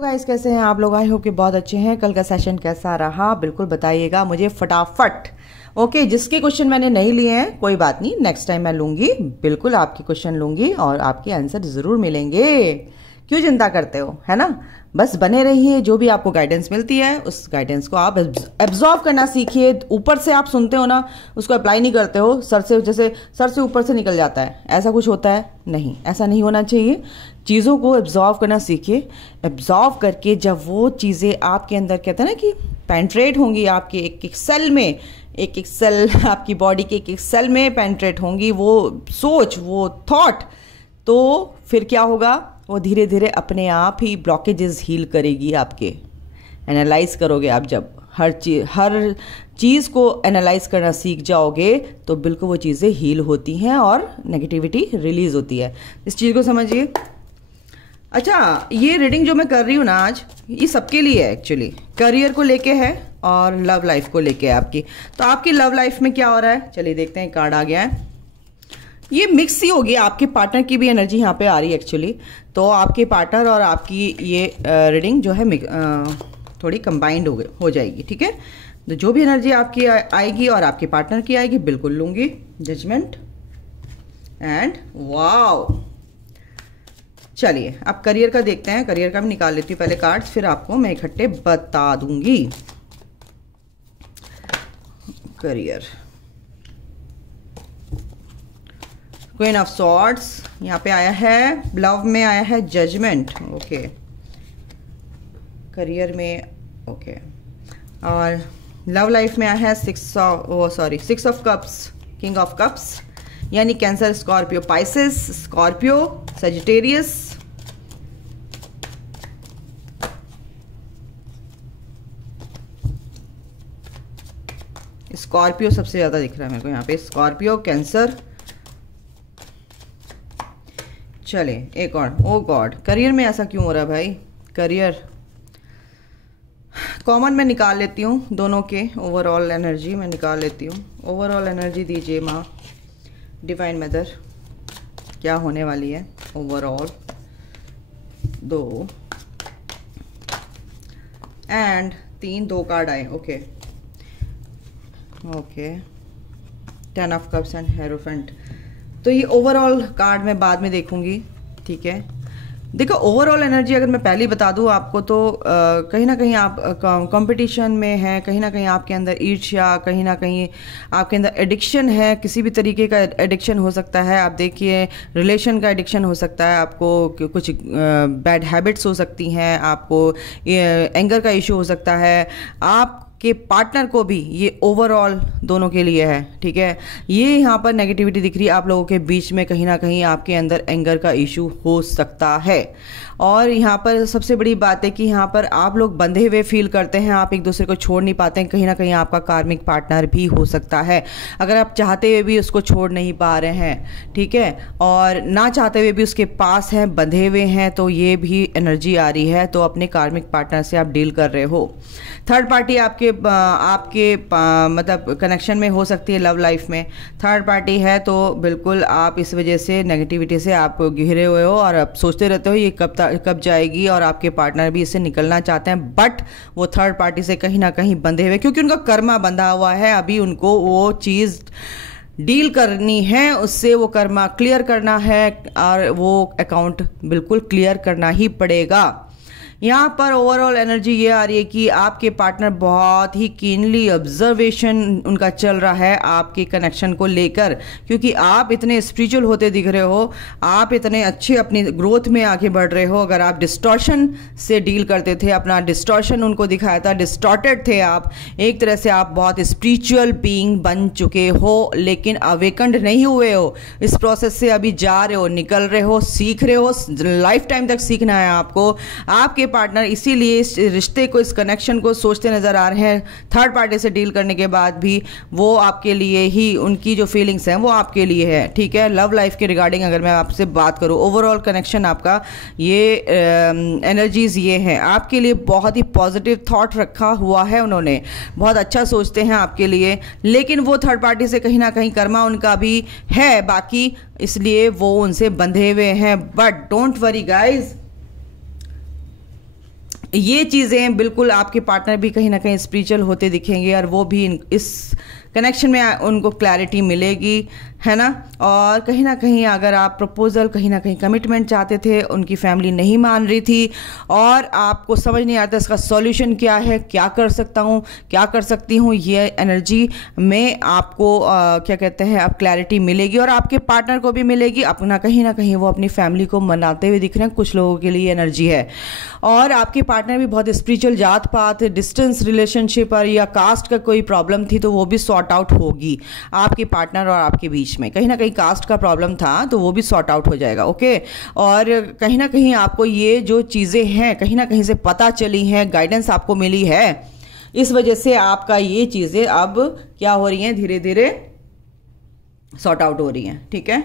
Hello guys, कैसे हैं आप लोग? आई होप कि बहुत अच्छे हैं। कल का सेशन कैसा रहा बिल्कुल बताइएगा मुझे फटाफट। ओके, जिसके क्वेश्चन मैंने नहीं लिए हैं कोई बात नहीं, नेक्स्ट टाइम मैं लूंगी, बिल्कुल आपके क्वेश्चन लूंगी और आपके आंसर जरूर मिलेंगे। क्यों चिंता करते हो, है ना? बस बने रहिए, जो भी आपको गाइडेंस मिलती है उस गाइडेंस को आप एब्जॉर्व करना सीखिए। ऊपर से आप सुनते हो ना, उसको अप्लाई नहीं करते हो, सर से जैसे सर से ऊपर से निकल जाता है, ऐसा कुछ होता है नहीं, ऐसा नहीं होना चाहिए। चीज़ों को एब्जॉर्व करना सीखिए। एब्जॉर्व करके जब वो चीज़ें आपके अंदर कहते हैं ना कि पेंट्रेट होंगी, आपके एक एक सेल में, एक एक सेल आपकी बॉडी के एक एक सेल में पेंट्रेट होंगी वो सोच, वो थॉट, तो फिर क्या होगा? वो धीरे धीरे अपने आप ही ब्लॉकेजेस हील करेगी आपके। एनालाइज करोगे आप, जब हर चीज़ को एनालाइज करना सीख जाओगे तो बिल्कुल वो चीज़ें हील होती हैं और नेगेटिविटी रिलीज होती है। इस चीज़ को समझिए। अच्छा, ये रीडिंग जो मैं कर रही हूँ ना आज, ये सबके लिए है एक्चुअली। करियर को लेके है और लव लाइफ को लेके है आपकी। तो आपकी लव लाइफ में क्या हो रहा है, चलिए देखते हैं। कार्ड आ गया है, ये मिक्स ही होगी। आपके पार्टनर की भी एनर्जी यहाँ पे आ रही है एक्चुअली। तो आपके पार्टनर और आपकी ये रीडिंग जो है थोड़ी कंबाइंड हो जाएगी, ठीक है? तो जो भी एनर्जी आपकी आएगी और आपके पार्टनर की आएगी बिल्कुल लूंगी। Judgement and wow. चलिए अब करियर का देखते हैं। करियर का भी निकाल लेती हूँ पहले कार्ड्स, फिर आपको मैं इकट्ठे बता दूंगी। करियर, क्वीन ऑफ सॉर्ड्स यहाँ पे आया है, लव में आया है जजमेंट, ओके, करियर में ओके, और लव लाइफ में आया है six of cups, king of cups, यानी Cancer, Scorpio, Pisces, Scorpio, Sagittarius, Scorpio सबसे ज्यादा दिख रहा है मेरे को यहाँ पे, स्कॉर्पियो, कैंसर। चले एक और। ओ गॉड, करियर में ऐसा क्यों हो रहा है भाई? करियर कॉमन में निकाल लेती हूँ, दोनों के ओवरऑल एनर्जी में निकाल लेती हूँ। ओवरऑल एनर्जी दीजिए माँ, डिवाइन मदर, क्या होने वाली है ओवरऑल? 2 एंड 3, 2 कार्ड आए, okay okay, 10 of cups and hierophant. तो ये ओवरऑल कार्ड मैं बाद में देखूंगी, ठीक है? देखो ओवरऑल एनर्जी अगर मैं पहले ही बता दूं आपको तो कहीं ना कहीं आप कंपटीशन में हैं, कहीं ना कहीं आपके अंदर ईर्ष्या, कहीं ना कहीं आपके अंदर एडिक्शन है, किसी भी तरीके का एडिक्शन हो सकता है। आप देखिए रिलेशन का एडिक्शन हो सकता है, आपको कुछ बैड हैबिट्स हो सकती हैं, आपको एंगर का इशू हो सकता है, आप के पार्टनर को भी ये ओवरऑल दोनों के लिए है, ठीक है? ये यहाँ पर नेगेटिविटी दिख रही है आप लोगों के बीच में, कहीं ना कहीं आपके अंदर एंगर का इशू हो सकता है। और यहाँ पर सबसे बड़ी बात है कि यहाँ पर आप लोग बंधे हुए फील करते हैं, आप एक दूसरे को छोड़ नहीं पाते हैं। कहीं ना कहीं आपका कार्मिक पार्टनर भी हो सकता है, अगर आप चाहते हुए भी उसको छोड़ नहीं पा रहे हैं, ठीक है? और ना चाहते हुए भी उसके पास हैं, बंधे हुए हैं, तो ये भी एनर्जी आ रही है। तो अपने कार्मिक पार्टनर से आप डील कर रहे हो। थर्ड पार्टी आपके मतलब कनेक्शन में हो सकती है। लव लाइफ में थर्ड पार्टी है तो बिल्कुल आप इस वजह से नेगेटिविटी से आप घिरे हुए हो और आप सोचते रहते हो ये कब जाएगी, और आपके पार्टनर भी इससे निकलना चाहते हैं, बट वो थर्ड पार्टी से कहीं ना कहीं बंधे हुए, क्योंकि उनका कर्मा बंधा हुआ है। अभी उनको वो चीज़ डील करनी है, उससे वो कर्मा क्लियर करना है और वो अकाउंट बिल्कुल क्लियर करना ही पड़ेगा। यहाँ पर ओवरऑल एनर्जी ये आ रही है कि आपके पार्टनर बहुत ही कीनली ऑब्जर्वेशन उनका चल रहा है आपके कनेक्शन को लेकर, क्योंकि आप इतने स्पिरिचुअल होते दिख रहे हो, आप इतने अच्छे अपनी ग्रोथ में आगे बढ़ रहे हो। अगर आप डिस्टॉर्शन से डील करते थे, अपना डिस्टॉर्शन उनको दिखाया था, डिस्टॉर्टेड थे आप, एक तरह से आप बहुत स्पिरिचुअल बीइंग बन चुके हो, लेकिन अवेकंड नहीं हुए हो। इस प्रोसेस से अभी जा रहे हो, निकल रहे हो, सीख रहे हो, लाइफ टाइम तक सीखना है आपको। आपके पार्टनर इसीलिए इस रिश्ते को, इस कनेक्शन को सोचते नजर आ रहे हैं। थर्ड पार्टी से डील करने के बाद भी वो आपके लिए ही, उनकी जो फीलिंग्स हैं वो आपके लिए है, ठीक है? लव लाइफ के रिगार्डिंग अगर मैं आपसे बात करूं, ओवरऑल कनेक्शन आपका ये एनर्जीज ये हैं आपके लिए। बहुत ही पॉजिटिव थॉट रखा हुआ है उन्होंने, बहुत अच्छा सोचते हैं आपके लिए, लेकिन वो थर्ड पार्टी से कहीं ना कहीं कर्मा उनका भी है बाकी, इसलिए वो उनसे बंधे हुए हैं। बट डोंट वरी गाइज, ये चीज़ें बिल्कुल आपके पार्टनर भी कहीं ना कहीं स्पिरिचुअल होते दिखेंगे और वो भी इस कनेक्शन में उनको क्लैरिटी मिलेगी, है ना। और कहीं ना कहीं अगर आप प्रपोजल, कहीं ना कहीं कमिटमेंट चाहते थे, उनकी फैमिली नहीं मान रही थी और आपको समझ नहीं आता इसका सॉल्यूशन क्या है, क्या कर सकता हूँ, क्या कर सकती हूँ, ये एनर्जी में आपको क्या कहते हैं अब क्लैरिटी मिलेगी और आपके पार्टनर को भी मिलेगी। अपना कहीं ना कहीं वो अपनी फैमिली को मनाते हुए दिख रहे हैं, कुछ लोगों के लिए एनर्जी है। और आपके पार्टनर भी बहुत स्पिरिचुअल, जात पात, डिस्टेंस रिलेशनशिप और या कास्ट का कोई प्रॉब्लम थी तो वो भी सॉर्ट आउट होगी आपके पार्टनर और आपके बीच में। कहीं ना कहीं कास्ट का प्रॉब्लम था तो वो भी सॉर्ट आउट हो जाएगा, ओके। और कहीं ना कहीं आपको ये जो चीज़ें हैं कहीं ना कहीं से पता चली हैं, गाइडेंस आपको मिली है, इस वजह से आपका ये चीज़ें अब क्या हो रही हैं, धीरे धीरे सॉर्ट आउट हो रही हैं, ठीक है।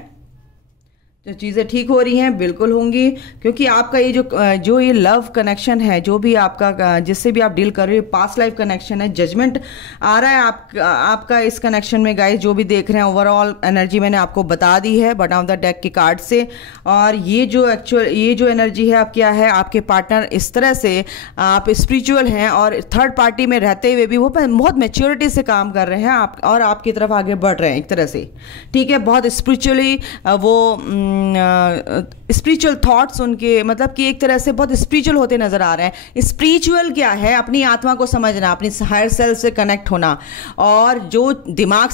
तो चीज़ें ठीक हो रही हैं, बिल्कुल होंगी, क्योंकि आपका ये जो ये लव कनेक्शन है, जो भी आपका जिससे भी आप डील कर रहे हो, पास्ट लाइफ कनेक्शन है, जजमेंट आ रहा है आपका इस कनेक्शन में गाइस। जो भी देख रहे हैं ओवरऑल एनर्जी मैंने आपको बता दी है बॉटम ऑफ द डेक के कार्ड से। और ये जो एनर्जी है अब क्या है, आपके पार्टनर इस तरह से आप स्पिरिचुअल हैं और थर्ड पार्टी में रहते हुए भी वो बहुत मैच्योरिटी से काम कर रहे हैं आप और आपकी तरफ आगे बढ़ रहे हैं एक तरह से, ठीक है। बहुत स्पिरिचुअली वो स्पिरिचुअल थॉट्स उनके, मतलब कि एक तरह से बहुत स्पिरिचुअल होते नजर आ रहे हैं। स्पिरिचुअल क्या है, अपनी आत्मा को समझना, अपनी हायर सेल्फ से कनेक्ट होना। और जो दिमाग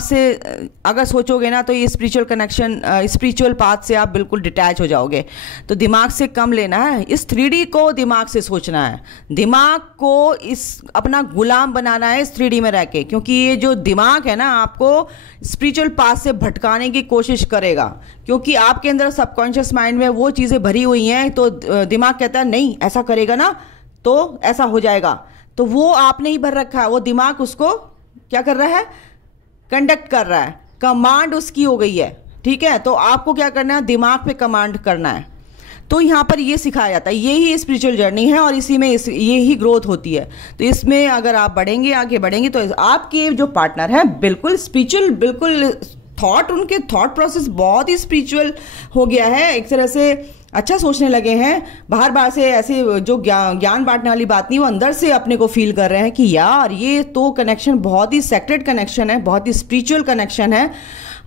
से अगर सोचोगे ना तो ये स्पिरिचुअल कनेक्शन, स्पिरिचुअल पाथ से आप बिल्कुल डिटैच हो जाओगे। तो दिमाग से कम लेना है, इस 3D को दिमाग से सोचना है, दिमाग को इस अपना गुलाम बनाना है इस 3D में रह के, क्योंकि ये जो दिमाग है ना आपको स्पिरिचुअल पाथ से भटकाने की कोशिश करेगा, क्योंकि आपके अंदर सबकॉन्शियस माइंड में वो चीज़ें भरी हुई हैं। तो दिमाग कहता है नहीं ऐसा करेगा ना तो ऐसा हो जाएगा, तो वो आपने ही भर रखा है, वो दिमाग उसको क्या कर रहा है, कंडक्ट कर रहा है, कमांड उसकी हो गई है, ठीक है। तो आपको क्या करना है, दिमाग पे कमांड करना है। तो यहाँ पर ये सिखाया जाता है, यही स्पिरिचुअल जर्नी है और इसी में ये ही ग्रोथ होती है। तो इसमें अगर आप बढ़ेंगे, आगे बढ़ेंगे तो आपके जो पार्टनर है बिल्कुल स्पिरिचुअल, बिल्कुल उनके थॉट प्रोसेस बहुत ही स्पिरिचुअल हो गया है, एक तरह से अच्छा सोचने लगे हैं। बाहर से ऐसे जो ज्ञान बांटने वाली बात नहीं, वो अंदर से अपने को फील कर रहे हैं कि यार ये तो कनेक्शन बहुत ही सेक्रेड कनेक्शन है, बहुत ही स्पिरिचुअल कनेक्शन है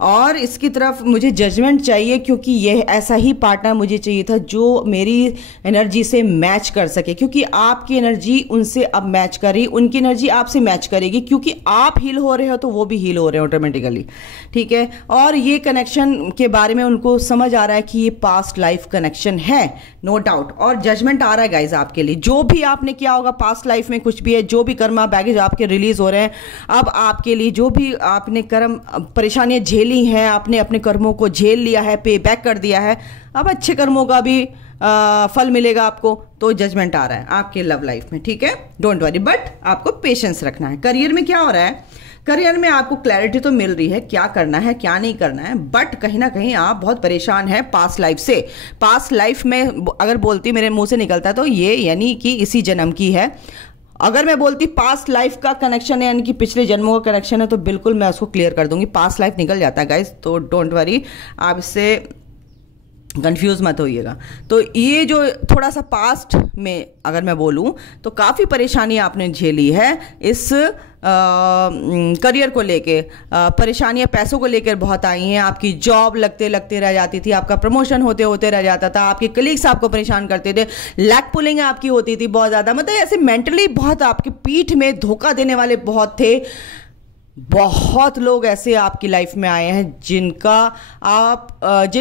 और इसकी तरफ मुझे जजमेंट चाहिए, क्योंकि यह ऐसा ही पार्टनर मुझे चाहिए था जो मेरी एनर्जी से मैच कर सके, क्योंकि आपकी एनर्जी उनसे अब मैच कर रही, उनकी एनर्जी आपसे मैच करेगी, क्योंकि आप हील हो रहे हो तो वो भी हील हो रहे हो ऑटोमेटिकली, ठीक है। और ये कनेक्शन के बारे में उनको समझ आ रहा है कि ये पास्ट लाइफ कनेक्शन है, नो डाउट। और जजमेंट आ रहा है गाइज आपके लिए, जो भी आपने किया होगा पास्ट लाइफ में, कुछ भी है, जो भी कर्मा बैगेज आपके रिलीज हो रहे हैं, अब आपके लिए जो भी आपने कर्म परेशानियां झेली हैं, आपने अपने कर्मों को झेल लिया है, पे बैक कर दिया है, अब अच्छे कर्मों का भी फल मिलेगा आपको। तो जजमेंट आ रहा है आपके लव लाइफ में, ठीक है, डोंट वरी, बट आपको पेशेंस रखना है। करियर में क्या हो रहा है, करियर में आपको क्लैरिटी तो मिल रही है क्या करना है क्या नहीं करना है, बट कहीं ना कहीं आप बहुत परेशान हैं पास्ट लाइफ से। पास्ट लाइफ में अगर बोलती मेरे मुंह से निकलता है तो ये यानी कि इसी जन्म की है। अगर मैं बोलती पास्ट लाइफ का कनेक्शन है यानी कि पिछले जन्मों का कनेक्शन है तो बिल्कुल मैं उसको क्लियर कर दूंगी, पास्ट लाइफ निकल जाता है गाइस, तो डोंट वरी, आप इससे कंफ्यूज मत होइएगा। तो ये जो थोड़ा सा पास्ट में अगर मैं बोलूं तो काफ़ी परेशानी आपने झेली है इस करियर को लेके, परेशानियां पैसों को लेकर बहुत आई हैं। आपकी जॉब लगते लगते रह जाती थी, आपका प्रमोशन होते होते रह जाता था, आपके कलीग्स आपको परेशान करते थे, लैग पुलिंग आपकी होती थी बहुत ज़्यादा, मतलब ऐसे मेंटली बहुत आपकी पीठ में धोखा देने वाले बहुत थे। बहुत लोग ऐसे आपकी लाइफ में आए हैं जिन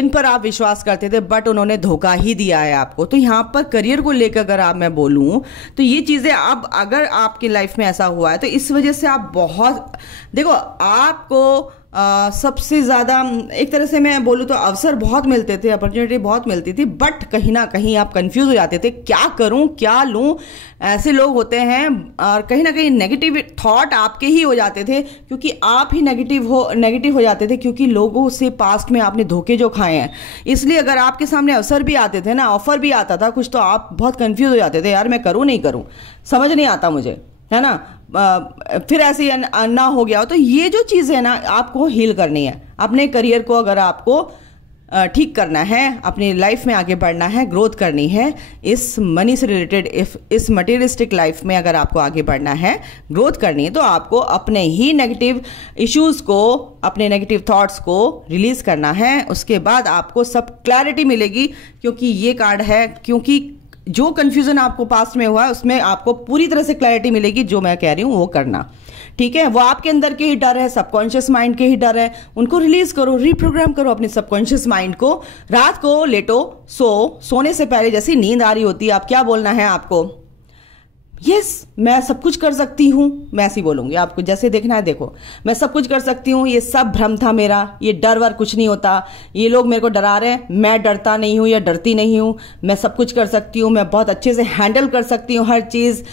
पर आप विश्वास करते थे बट उन्होंने धोखा ही दिया है आपको। तो यहाँ पर करियर को लेकर अगर मैं बोलूँ तो ये चीज़ें अब अगर आपकी लाइफ में ऐसा हुआ है तो इस वजह से आप बहुत, देखो आपको सबसे ज़्यादा एक तरह से मैं बोलूँ तो अवसर बहुत मिलते थे, अपॉर्चुनिटी बहुत मिलती थी, बट कहीं ना कहीं आप कंफ्यूज हो जाते थे क्या करूँ क्या लूँ। ऐसे लोग होते हैं और कहीं ना कहीं नेगेटिव थॉट आपके ही हो जाते थे, क्योंकि आप ही नेगेटिव हो जाते थे, क्योंकि लोगों से पास्ट में आपने धोखे जो खाए हैं। इसलिए अगर आपके सामने अवसर भी आते थे ना, ऑफर भी आता था कुछ, तो आप बहुत कंफ्यूज हो जाते थे, यार मैं करूँ नहीं करूँ, समझ नहीं आता मुझे, है ना। फिर ऐसे ना हो गया हो। तो ये जो चीज़ है ना आपको हील करनी है अपने करियर को। अगर आपको ठीक करना है, अपनी लाइफ में आगे बढ़ना है, ग्रोथ करनी है, इस मनी से रिलेटेड इस मटेरियलिस्टिक लाइफ में अगर आपको आगे बढ़ना है, ग्रोथ करनी है, तो आपको अपने ही नेगेटिव इश्यूज को, अपने नेगेटिव थॉट्स को रिलीज करना है। उसके बाद आपको सब क्लैरिटी मिलेगी, क्योंकि ये कार्ड है, क्योंकि जो कंफ्यूजन आपको पास्ट में हुआ है उसमें आपको पूरी तरह से क्लैरिटी मिलेगी। जो मैं कह रही हूं वो करना, ठीक है। वो आपके अंदर के ही डर है, सबकॉन्शियस माइंड के ही डर है, उनको रिलीज करो, रीप्रोग्राम करो अपने सबकॉन्शियस माइंड को। रात को लेटो, सोने से पहले जैसी नींद आ रही होती है, आप क्या बोलना है आपको? यस, मैं सब कुछ कर सकती हूं। मैं ऐसी बोलूंगी, आपको जैसे देखना है देखो, मैं सब कुछ कर सकती हूं, ये सब भ्रम था मेरा, ये डर वर कुछ नहीं होता, ये लोग मेरे को डरा रहे हैं, मैं डरता नहीं हूं या डरती नहीं हूं, मैं सब कुछ कर सकती हूं, मैं बहुत अच्छे से हैंडल कर सकती हूं हर चीज।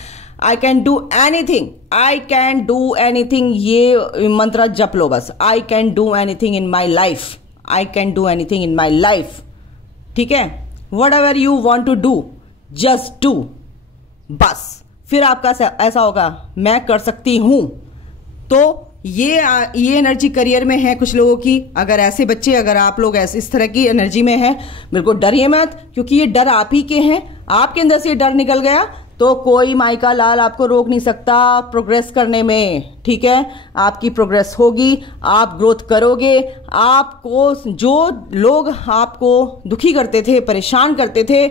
I can do anything, I can do anything, ये मंत्र जप लो बस। I can do anything in my life, I can do anything in my life, ठीक है। Whatever you want to do, just do, बस। फिर आपका ऐसा होगा, मैं कर सकती हूं। तो ये एनर्जी करियर में है कुछ लोगों की। अगर ऐसे बच्चे, अगर आप लोग ऐसे इस तरह की एनर्जी में हैं, बिल्कुल डरिए मत, क्योंकि ये डर आप ही के हैं। आपके अंदर से ये डर निकल गया तो कोई माइका लाल आपको रोक नहीं सकता प्रोग्रेस करने में, ठीक है। आपकी प्रोग्रेस होगी, आप ग्रोथ करोगे। आपको जो लोग आपको दुखी करते थे, परेशान करते थे,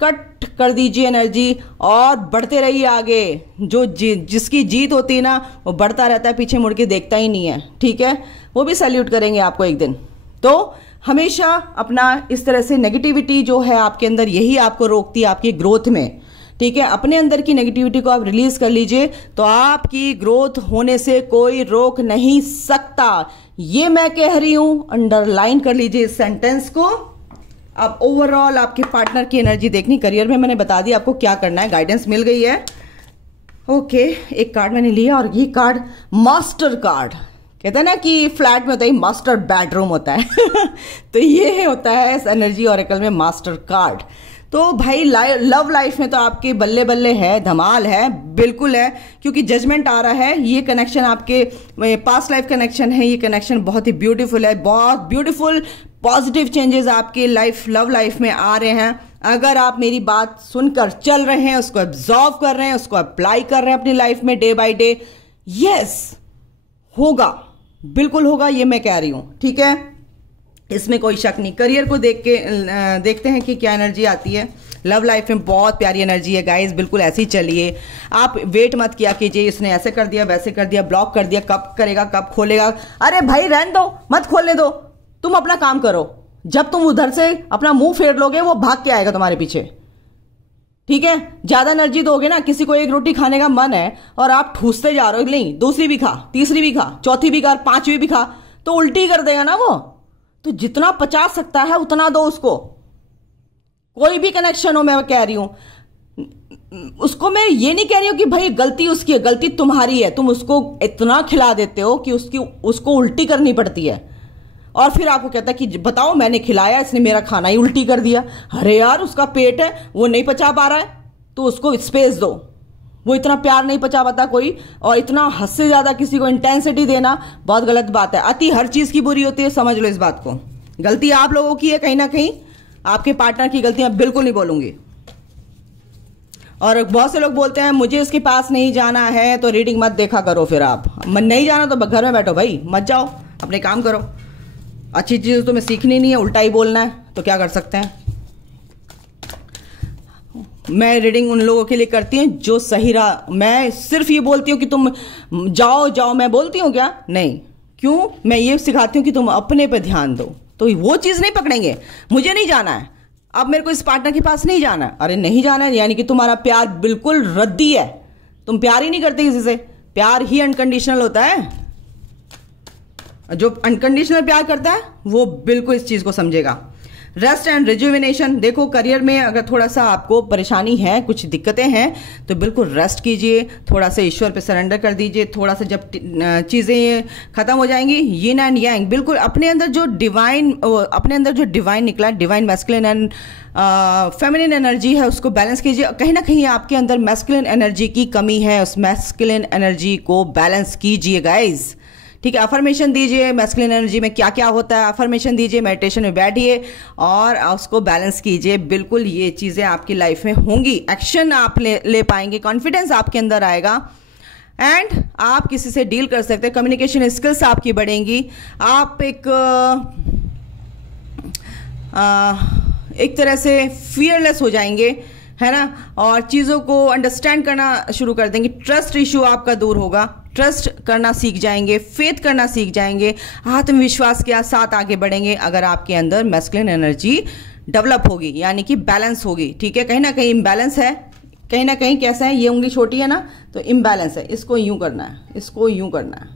कट कर दीजिए एनर्जी और बढ़ते रहिए आगे। जो जिसकी जीत होती है ना, वो बढ़ता रहता है, पीछे मुड़ के देखता ही नहीं है, ठीक है। वो भी सैल्यूट करेंगे आपको एक दिन। तो हमेशा अपना इस तरह से नेगेटिविटी जो है आपके अंदर, यही आपको रोकती है आपकी ग्रोथ में, ठीक है। अपने अंदर की नेगेटिविटी को आप रिलीज कर लीजिए, तो आपकी ग्रोथ होने से कोई रोक नहीं सकता। ये मैं कह रही हूं, अंडरलाइन कर लीजिए इस सेंटेंस को। अब ओवरऑल आपके पार्टनर की एनर्जी देखनी, करियर में मैंने बता दिया आपको क्या करना है, गाइडेंस मिल गई है। ओके, एक कार्ड मैंने लिया और ये कार्ड मास्टर कार्ड, कहते हैं ना कि फ्लैट में होता है मास्टर बेडरूम होता है तो ये होता है इस एनर्जी ऑरेकल में मास्टर कार्ड। तो भाई लव लाइफ में तो आपके बल्ले बल्ले है, धमाल है, बिल्कुल है, क्योंकि जजमेंट आ रहा है। ये कनेक्शन आपके पास्ट लाइफ कनेक्शन है, ये कनेक्शन बहुत ही ब्यूटीफुल है, बहुत ब्यूटीफुल पॉजिटिव चेंजेस आपके लव लाइफ में आ रहे हैं। अगर आप मेरी बात सुनकर चल रहे हैं, उसको एब्जॉर्व कर रहे हैं, उसको अप्लाई कर रहे हैं अपनी लाइफ में डे बाय डे, यस होगा, बिल्कुल होगा, ये मैं कह रही हूं, ठीक है। इसमें कोई शक नहीं। करियर को देखते हैं कि क्या एनर्जी आती है। लव लाइफ में बहुत प्यारी एनर्जी है गाइस, बिल्कुल ऐसे ही चलिए। आप वेट मत किया कीजिए, इसने ऐसे कर दिया, वैसे कर दिया, ब्लॉक कर दिया, कब करेगा, कब खोलेगा। अरे भाई रहने दो, मत खोलने दो, तुम अपना काम करो। जब तुम उधर से अपना मुंह फेर लोगे, वो भाग के आएगा तुम्हारे पीछे, ठीक है। ज्यादा एनर्जी दोगे ना, किसी को एक रोटी खाने का मन है और आप ठूसते जा रहे हो, नहीं दूसरी भी खा, तीसरी भी खा, चौथी भी खा, पांचवी भी खा, तो उल्टी कर देगा ना वो। तो जितना पचा सकता है उतना दो उसको। कोई भी कनेक्शन हो, मैं कह रही हूं उसको, मैं ये नहीं कह रही हूं कि भाई गलती उसकी है, गलती तुम्हारी है। तुम उसको इतना खिला देते हो कि उसको उल्टी करनी पड़ती है, और फिर आपको कहता है कि बताओ मैंने खिलाया, इसने मेरा खाना ही उल्टी कर दिया। अरे यार उसका पेट है, वो नहीं पचा पा रहा है, तो उसको स्पेस दो। वो इतना प्यार नहीं पचा पाता कोई, और इतना हद से ज्यादा किसी को इंटेंसिटी देना बहुत गलत बात है। अति हर चीज की बुरी होती है, समझ लो इस बात को। गलती आप लोगों की है कहीं ना कहीं, आपके पार्टनर की गलती मैं बिल्कुल नहीं बोलूंगी। और बहुत से लोग बोलते हैं मुझे उसके पास नहीं जाना है, तो रीडिंग मत देखा करो। फिर आप नहीं जाना तो घर में बैठो भाई, मत जाओ, अपने काम करो। अच्छी चीज तुम्हें सीखनी नहीं है, उल्टा ही बोलना है, तो क्या कर सकते हैं। मैं रीडिंग उन लोगों के लिए करती हूँ जो सही रहा। मैं सिर्फ ये बोलती हूँ कि तुम जाओ जाओ, मैं बोलती हूँ क्या? नहीं। क्यों? मैं ये सिखाती हूँ कि तुम अपने पे ध्यान दो, तो वो चीज नहीं पकड़ेंगे। मुझे नहीं जाना है, अब मेरे को इस पार्टनर के पास नहीं जाना है। अरे नहीं जाना है यानी कि तुम्हारा प्यार बिल्कुल रद्दी है, तुम प्यार ही नहीं करते किसी से। प्यार ही अनकंडीशनल होता है। जो अनकंडीशनल प्यार करता है वो बिल्कुल इस चीज को समझेगा। रेस्ट एंड रिजुविनेशन, देखो करियर में अगर थोड़ा सा आपको परेशानी है, कुछ दिक्कतें हैं, तो बिल्कुल रेस्ट कीजिए, थोड़ा सा ईश्वर पे सरेंडर कर दीजिए। थोड़ा सा जब चीज़ें खत्म हो जाएंगी, यिन एंड यांग, बिल्कुल अपने अंदर जो डिवाइन निकला, divine masculine and feminine energy है, उसको बैलेंस कीजिए। कहीं ना कहीं आपके अंदर मैस्कुलिन एनर्जी की कमी है, उस मैस्कुलिन एनर्जी को बैलेंस कीजिए गाइज, ठीक है, अफर्मेशन दीजिए, मैस्कुलिन एनर्जी में क्या क्या होता है अफर्मेशन दीजिए, मेडिटेशन में बैठिए और उसको बैलेंस कीजिए। बिल्कुल ये चीज़ें आपकी लाइफ में होंगी, एक्शन आप ले पाएंगे, कॉन्फिडेंस आपके अंदर आएगा एंड आप किसी से डील कर सकते हैं, कम्युनिकेशन स्किल्स आपकी बढ़ेंगी, आप एक तरह से फियरलेस हो जाएंगे, है ना, और चीज़ों को अंडरस्टैंड करना शुरू कर देंगे। ट्रस्ट इशू आपका दूर होगा, ट्रस्ट करना सीख जाएंगे, फेथ करना सीख जाएंगे, आत्मविश्वास के साथ आगे बढ़ेंगे अगर आपके अंदर मैस्कुलिन एनर्जी डेवलप होगी, यानी कि बैलेंस होगी। ठीक है, कहीं ना कहीं इम्बैलेंस है, कहीं ना कहीं कैसा है, ये उंगली छोटी है ना तो इम्बैलेंस है, इसको यूं करना है, इसको यूं करना है,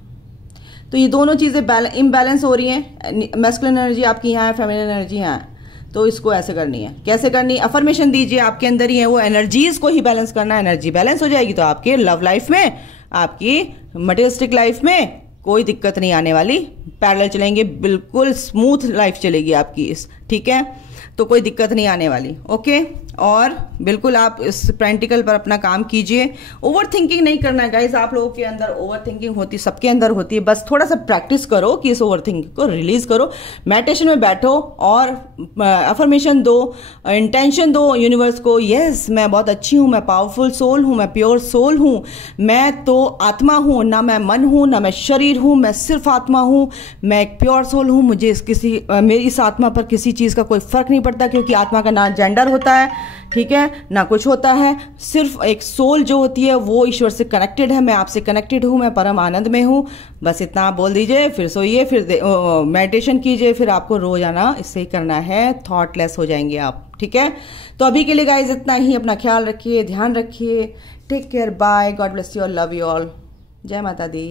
तो ये दोनों चीज़ें इम्बैलेंस हो रही हैं। मैस्कुलिन एनर्जी आपकी यहाँ है, फेमिनिन एनर्जी यहाँ है, तो इसको ऐसे करनी है। कैसे करनी? अफर्मेशन दीजिए, आपके अंदर ही है वो एनर्जीज को ही बैलेंस करना है। एनर्जी बैलेंस हो जाएगी तो आपके लव लाइफ में, आपकी मटेरियलिस्टिक लाइफ में कोई दिक्कत नहीं आने वाली, पैरेलल चलेंगे, बिल्कुल स्मूथ लाइफ चलेगी आपकी इस, ठीक है, तो कोई दिक्कत नहीं आने वाली। ओके, और बिल्कुल आप इस प्रैक्टिकल पर अपना काम कीजिए। ओवर थिंकिंग नहीं करना है गाइज, आप लोगों के अंदर ओवर थिंकिंग होती है, सबके अंदर होती है, बस थोड़ा सा प्रैक्टिस करो कि इस ओवर थिंकिंग को रिलीज करो, मेडिटेशन में बैठो और अफर्मेशन दो, इंटेंशन दो यूनिवर्स को, यस मैं बहुत अच्छी हूँ, मैं पावरफुल सोल हूँ, मैं प्योर सोल हूँ, मैं तो आत्मा हूँ, ना मैं मन हूँ ना मैं शरीर हूँ, मैं सिर्फ आत्मा हूँ, मैं एक प्योर सोल हूँ, मुझे मेरी इस आत्मा पर किसी चीज़ का कोई फर्क नहीं पड़ता, क्योंकि आत्मा का ना जेंडर होता है, ठीक है, ना कुछ होता है, सिर्फ एक सोल जो होती है वो ईश्वर से कनेक्टेड है, मैं आपसे कनेक्टेड हूँ, मैं परम आनंद में हूँ। बस इतना आप बोल दीजिए, फिर सोइए, फिर मेडिटेशन कीजिए, फिर आपको रोजाना इससे ही करना है, थॉटलेस हो जाएंगे आप। ठीक है, तो अभी के लिए गाइज इतना ही, अपना ख्याल रखिए, ध्यान रखिए, take care, bye, God bless you all, love you all, जय माता दी।